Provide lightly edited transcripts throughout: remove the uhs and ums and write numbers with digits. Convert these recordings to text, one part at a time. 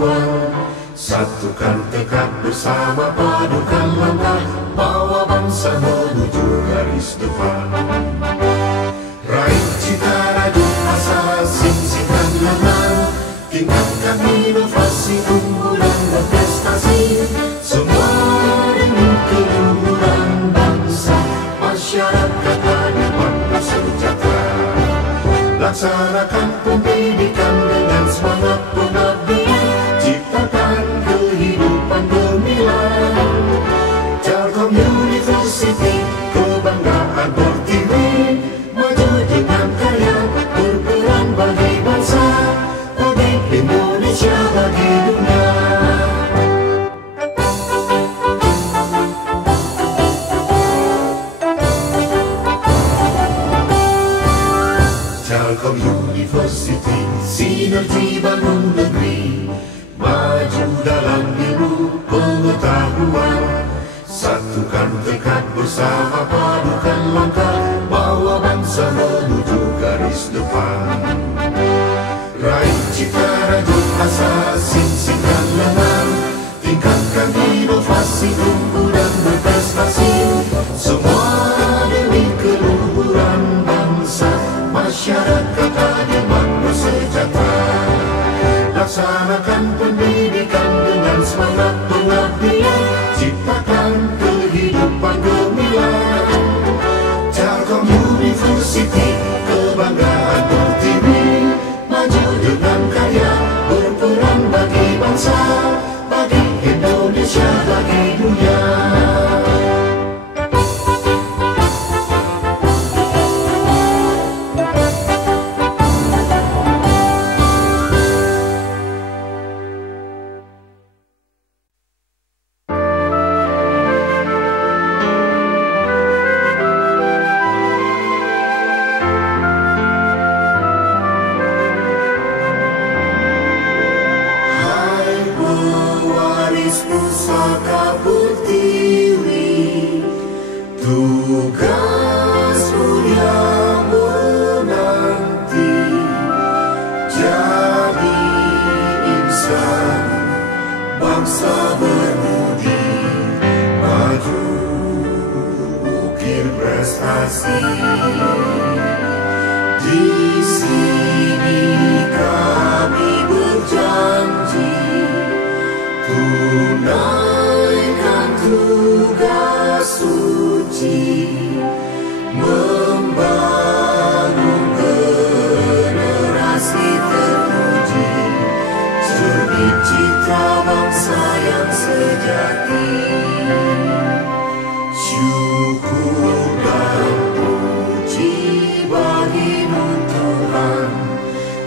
pengetahuan. Satukan tekad bersama, padukan langkah, bawa bangsa menuju garis depan. Raih cita, rajut asa, sing-singkan lengan, tingkatkan inovasi, unggulan berprestasi. Semua demi keluhuran bangsa, masyarakat adil makmur sejahtera. Laksanakan pendidikan dengan semangat pengabdian, ciptakan kehidupan gemilang. Telkom University, kebanggaan Pertiwi, maju dengan karya, berperan bagi bangsa, bagi Indonesia, bagi dunia. Telkom University, sinergi bangun negeri, maju dalam ilmu pengetahuan. Satukan tekad bersama, padukan langkah, bawa bangsa menuju garis depan. Raih cita, rajut asa, sing-singkan lengan, tingkatkan inovasi, tunggu dan berprestasi. Semua demi keluhuran bangsa, masyarakat adil makmur sejahtera. Laksanakan pendidikan dengan semangat pengabdian, ciptakan kehidupan gemilang. Telkom University, kebanggaan Pertiwi, maju dengan karya, berperan bagi bangsa, bagi Indonesia, bagi dunia. Pusaka Pertiwi, tugas mulia menanti. Jadi insan bangsa berbudi, maju ukir prestasi. Di sini kami berjanji, tunaikan tugas suci, membangun generasi terpuji, cermin citra bangsa yang sejati. Syukur dan puji bagi Tuhan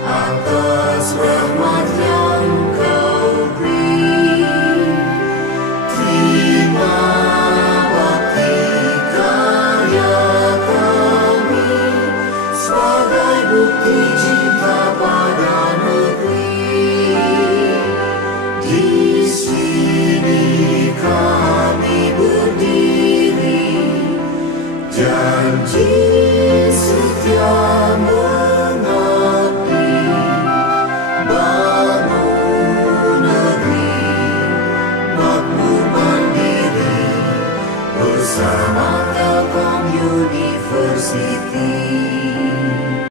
atas rahmat yang Kau beri. Terima bakti karya kami sebagai bukti cinta pada negeri. Di sini kami berdiri, janji setia mengabdi, bangun negeri makmur mandiri bersama Telkom University.